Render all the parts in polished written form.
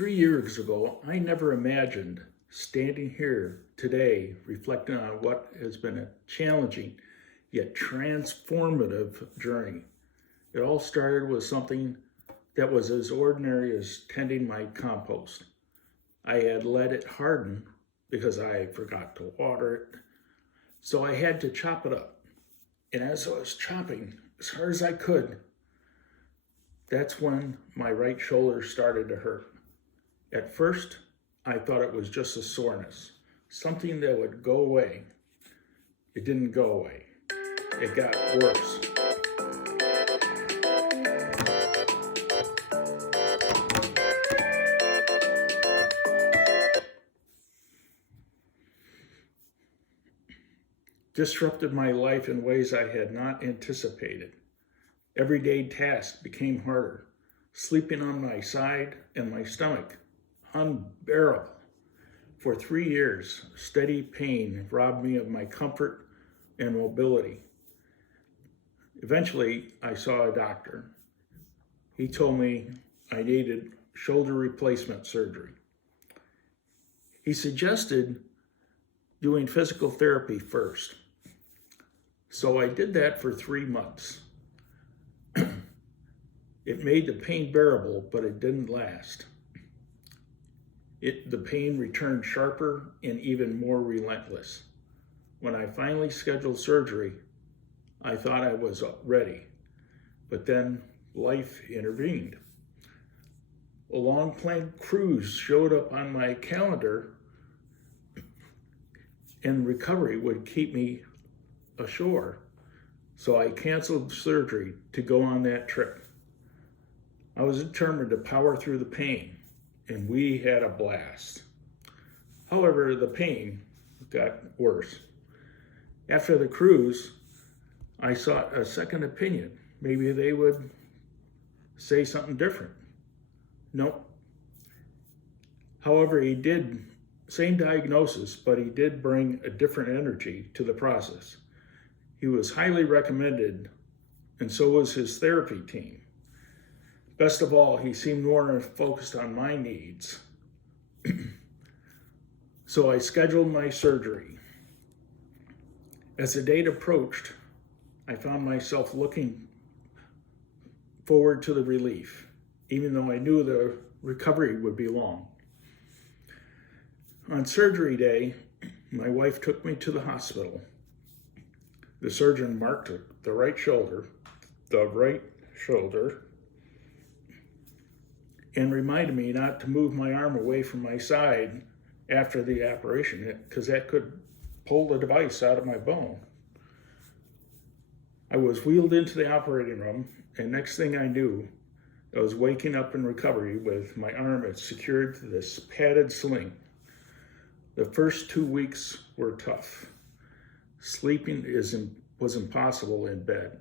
3 years ago, I never imagined standing here today reflecting on what has been a challenging yet transformative journey. It all started with something that was as ordinary as tending my compost. I had let it harden because I forgot to water it, so I had to chop it up. And as I was chopping as hard as I could, that's when my right shoulder started to hurt. At first, I thought it was just a soreness, something that would go away. It didn't go away. It got worse. Disrupted my life in ways I had not anticipated. Everyday tasks became harder. Sleeping on my side and my stomach, unbearable. For 3 years, steady pain robbed me of my comfort and mobility. Eventually, I saw a doctor. He told me I needed shoulder replacement surgery. He suggested doing physical therapy first. So I did that for 3 months. It made the pain bearable, but it didn't last. The pain returned sharper and even more relentless. When I finally scheduled surgery, I thought I was ready, but then life intervened. A long-planned cruise showed up on my calendar, and recovery would keep me ashore. So I canceled surgery to go on that trip. I was determined to power through the pain, and we had a blast. However, the pain got worse. After the cruise, I sought a second opinion. Maybe they would say something different. Nope. However, same diagnosis, but he did bring a different energy to the process. He was highly recommended, and so was his therapy team. Best of all, he seemed more focused on my needs. So I scheduled my surgery. As the date approached, I found myself looking forward to the relief, even though I knew the recovery would be long. On surgery day, my wife took me to the hospital. The surgeon marked the right shoulder, and reminded me not to move my arm away from my side after the operation, because that could pull the device out of my bone. I was wheeled into the operating room, and next thing I knew, I was waking up in recovery with my arm secured to this padded sling. The first 2 weeks were tough. Sleeping was impossible in bed.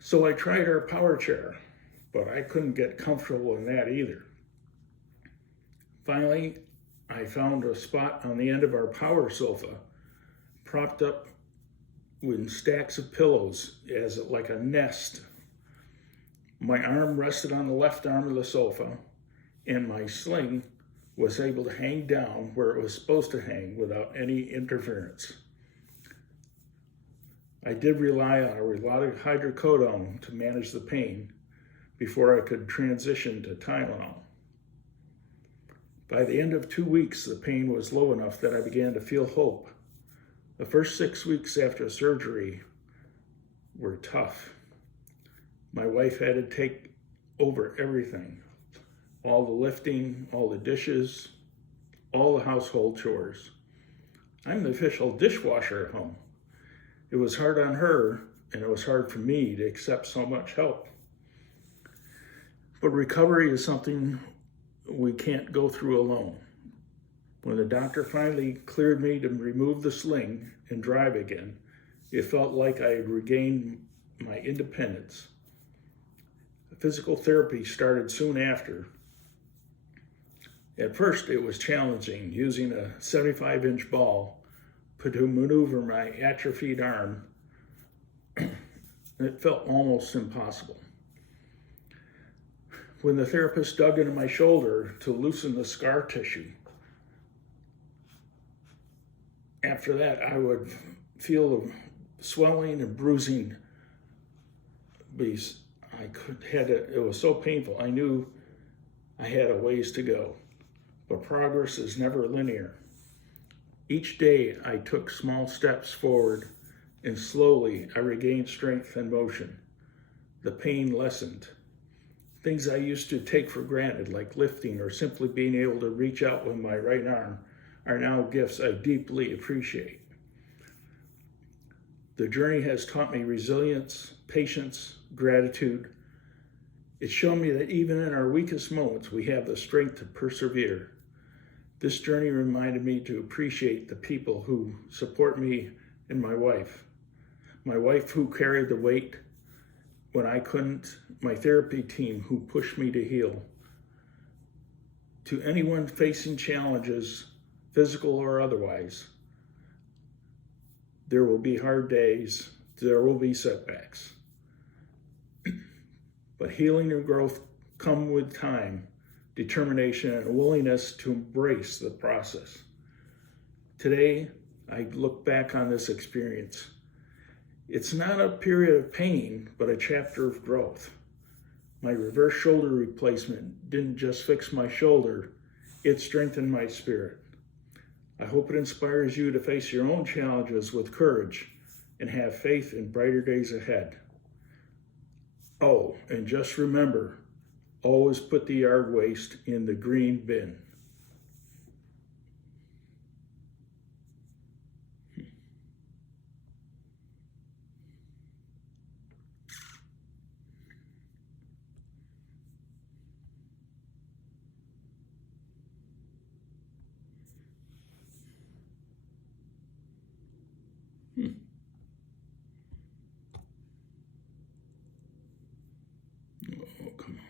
So I tried our power chair, but I couldn't get comfortable in that either. Finally, I found a spot on the end of our power sofa, propped up with stacks of pillows like a nest. My arm rested on the left arm of the sofa, and my sling was able to hang down where it was supposed to hang without any interference. I did rely on a Relaudic hydrocodone to manage the pain before I could transition to Tylenol. By the end of 2 weeks, the pain was low enough that I began to feel hope. The first 6 weeks after surgery were tough. My wife had to take over everything, all the lifting, all the dishes, all the household chores. I'm the official dishwasher at home. It was hard on her, and it was hard for me to accept so much help. But recovery is something we can't go through alone. When the doctor finally cleared me to remove the sling and drive again, it felt like I had regained my independence. Physical therapy started soon after. At first, it was challenging using a 75-inch ball to maneuver my atrophied arm. It felt almost impossible. when the therapist dug into my shoulder to loosen the scar tissue, after that, I would feel the swelling and bruising. It was so painful. I knew I had a ways to go, but progress is never linear. Each day I took small steps forward, and slowly I regained strength and motion. The pain lessened. Things I used to take for granted, like lifting or simply being able to reach out with my right arm, are now gifts I deeply appreciate. The journey has taught me resilience, patience, gratitude. It's shown me that even in our weakest moments, we have the strength to persevere. This journey reminded me to appreciate the people who support me and my wife. My wife who carried the weight when I couldn't, my therapy team who pushed me to heal. To anyone facing challenges, physical or otherwise, there will be hard days, there will be setbacks. But healing and growth come with time, determination, and a willingness to embrace the process. Today, I look back on this experience. It's not a period of pain, but a chapter of growth. My reverse shoulder replacement didn't just fix my shoulder, it strengthened my spirit. I hope it inspires you to face your own challenges with courage and have faith in brighter days ahead. Oh, and just remember, always put the yard waste in the green bin. Oh, come on.